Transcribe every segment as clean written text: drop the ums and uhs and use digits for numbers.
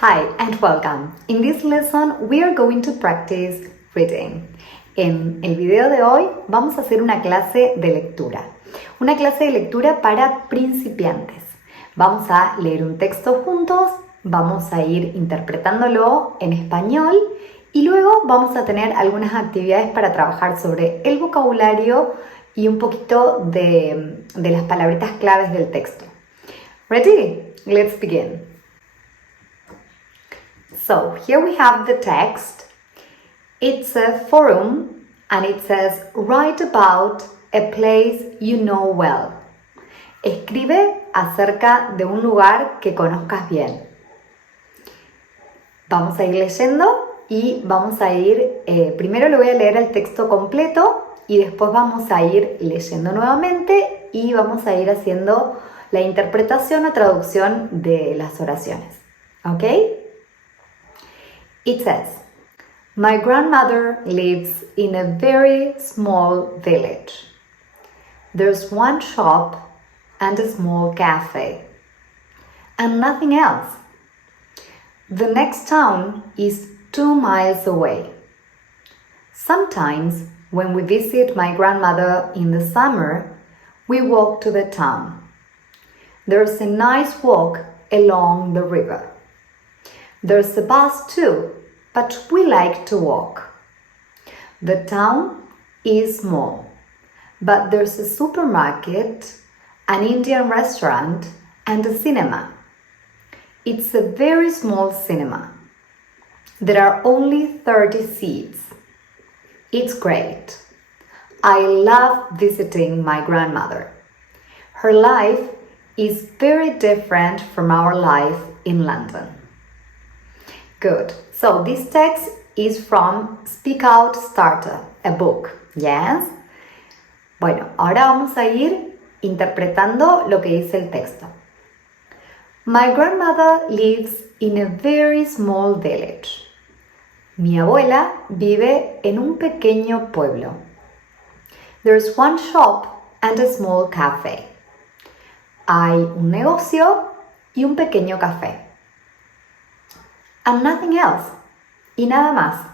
Hi and welcome. In this lesson we are going to practice reading. En el video de hoy vamos a hacer una clase de lectura. Una clase de lectura para principiantes. Vamos a leer un texto juntos, vamos a ir interpretándolo en español y luego vamos a tener algunas actividades para trabajar sobre el vocabulario y un poquito de las palabritas claves del texto. Ready? Let's begin. So here we have the text. It's a forum and it says write about a place you know well. Escribe acerca de un lugar que conozcas bien. Vamos a ir leyendo y vamos a ir, primero le voy a leer el texto completo y después vamos a ir leyendo nuevamente y vamos a ir haciendo la interpretación o traducción de las oraciones. ¿Ok? It says, my grandmother lives in a very small village. There's one shop and a small cafe, and nothing else. The next town is 2 miles away. Sometimes, when we visit my grandmother in the summer, we walk to the town. There's a nice walk along the river. There's a bus too, but we like to walk. The town is small, but there's a supermarket, an Indian restaurant, and a cinema. It's a very small cinema. There are only 30 seats. It's great. I love visiting my grandmother. Her life is very different from our life in London. Good. So this text is from Speak Out Starter, a book. Yes? Bueno, ahora vamos a ir interpretando lo que dice el texto. My grandmother lives in a very small village. Mi abuela vive en un pequeño pueblo. There's one shop and a small cafe. Hay un negocio y un pequeño café. And nothing else. Y nada más.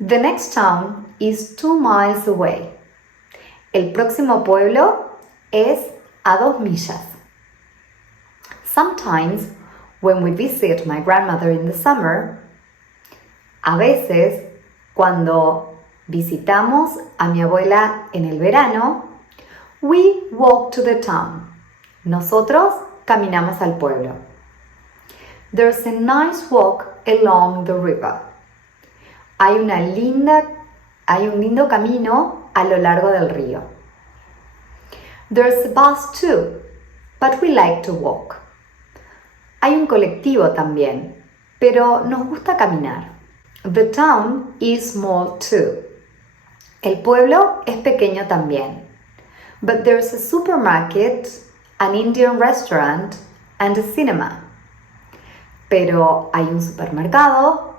The next town is 2 miles away. El próximo pueblo es a 2 millas. Sometimes, when we visit my grandmother in the summer, a veces, cuando visitamos a mi abuela en el verano, we walk to the town. Nosotros caminamos al pueblo. There's a nice walk along the river. Hay un lindo camino a lo largo del río. There's a bus too, but we like to walk. Hay un colectivo también, pero nos gusta caminar. The town is small too. El pueblo es pequeño también. But there's a supermarket, an Indian restaurant, and a cinema. Pero hay un supermercado,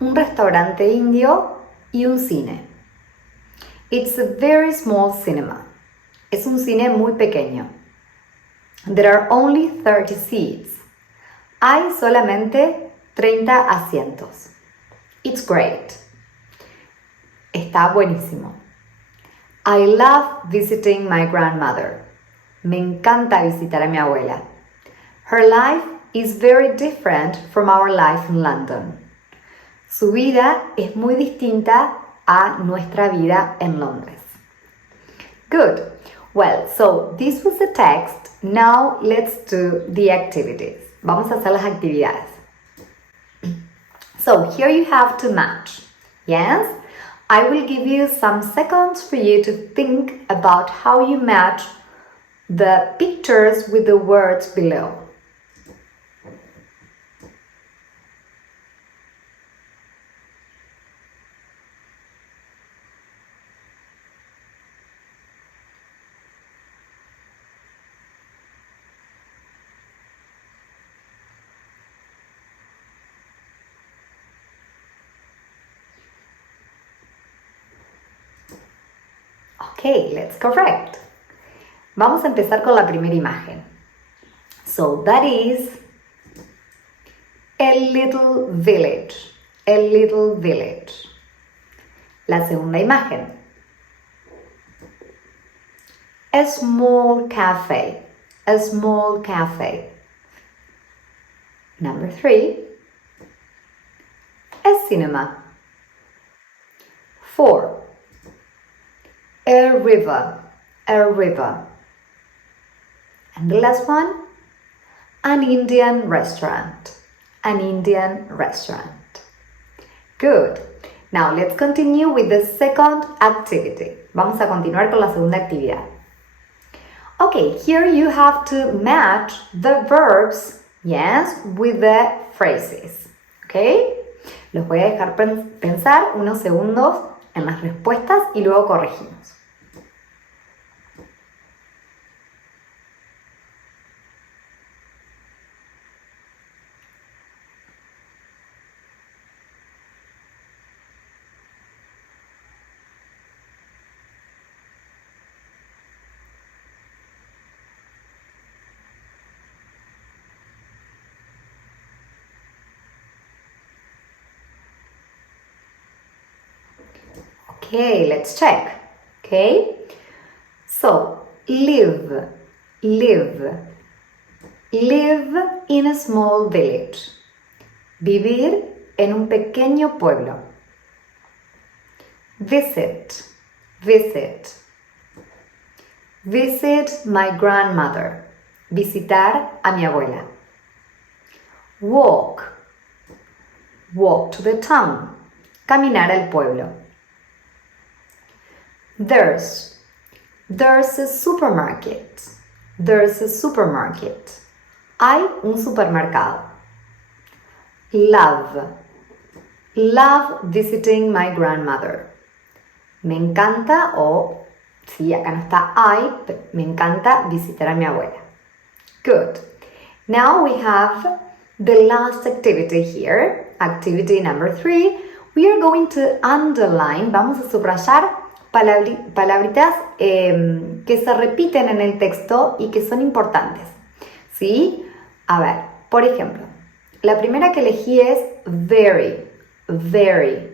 un restaurante indio y un cine. It's a very small cinema. Es un cine muy pequeño. There are only 30 seats. Hay solamente 30 asientos. It's great. Está buenísimo. I love visiting my grandmother. Me encanta visitar a mi abuela. Her life is very different from our life in London. Su vida es muy distinta a nuestra vida en Londres. Good. Well, so this was the text. Now let's do the activities. Vamos a hacer las actividades. So here you have to match. Yes? I will give you some seconds for you to think about how you match the pictures with the words below. Okay, let's correct. Vamos a empezar con la primera imagen. So that is A little village. A little village. La segunda imagen. A small cafe. A small cafe. Number 3. A cinema. 4. A river. A river. And the last one, an Indian restaurant. An Indian restaurant. Good. Now let's continue with the second activity. Vamos a continuar con la segunda actividad. Okay, here you have to match the verbs, yes, with the phrases. Okay? Los voy a dejar pensar unos segundos en las respuestas y luego corregimos. Okay, let's check. Okay, so live, live, live in a small village. Vivir en un pequeño pueblo. Visit, visit, visit my grandmother. Visitar a mi abuela. Walk, walk to the town. Caminar al pueblo. There's a supermarket. There's a supermarket. Hay un supermercado. Love. Love visiting my grandmother. Me encanta, o sí, acá no está I, me encanta visitar a mi abuela. Good. Now we have the last activity here. Activity number 3. We are going to underline, vamos a subrayar palabritas que se repiten en el texto y que son importantes, ¿sí? A ver, por ejemplo, la primera que elegí es very, very,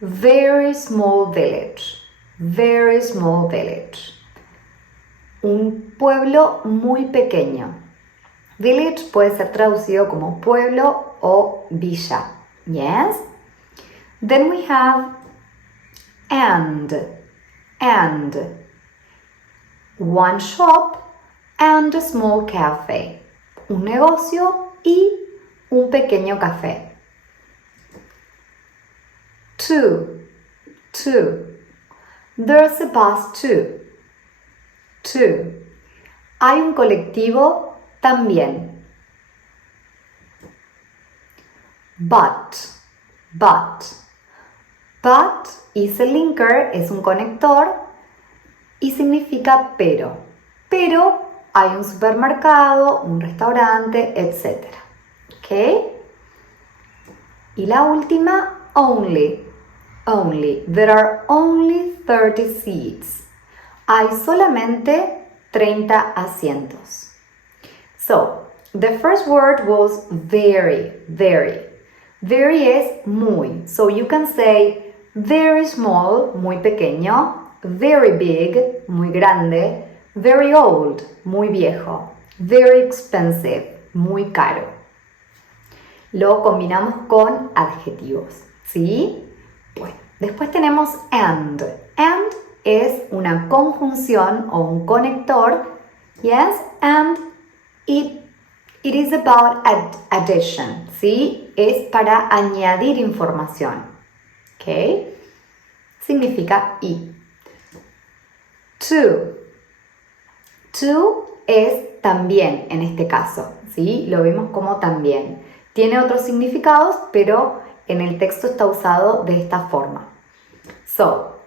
very small village, very small village. Un pueblo muy pequeño. Village puede ser traducido como pueblo o villa, yes? Then we have and. One shop and a small cafe. Un negocio y un pequeño café. Two. There's a bus too. Hay un colectivo también. But is a linker, es un conector y significa pero. Pero hay un supermercado, un restaurante, etc. ¿Ok? Y la última, only. There are only 30 seats. Hay solamente 30 asientos. So, the first word was very. Very es muy. So you can say very small, muy pequeño, very big, muy grande, very old, muy viejo, very expensive, muy caro. Lo combinamos con adjetivos, ¿sí? Bueno, después tenemos and. And es una conjunción o un conector, yes, and it is about addition, ¿sí? Es para añadir información, ¿ok? Significa y. To es también en este caso, ¿sí? Lo vemos como también. Tiene otros significados, pero en el texto está usado de esta forma. So,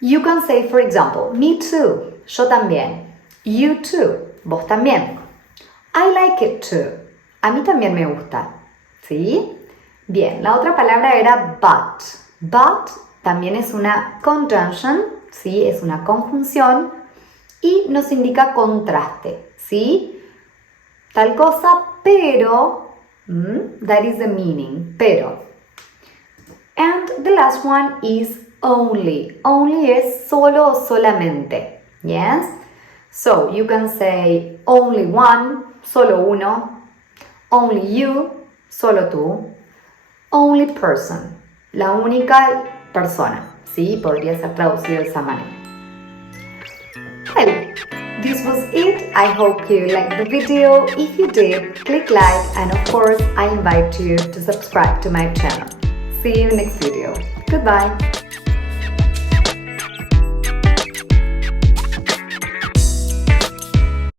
you can say, for example, me too, yo también. You too, vos también. I like it too, a mí también me gusta, ¿sí? Bien, la otra palabra era but. But también es una conjunction, ¿sí? Es una conjunción y nos indica contraste, ¿sí? Tal cosa, pero That is the meaning, pero. And the last one is only. Only es solo o solamente. Yes? So you can say only one, solo uno. Only you, solo tú. Only person, la única persona. Sí, podría ser traducido de esa manera. Well, this was it. I hope you liked the video. If you did, click like, and of course, I invite you to subscribe to my channel. See you in the next video. Goodbye.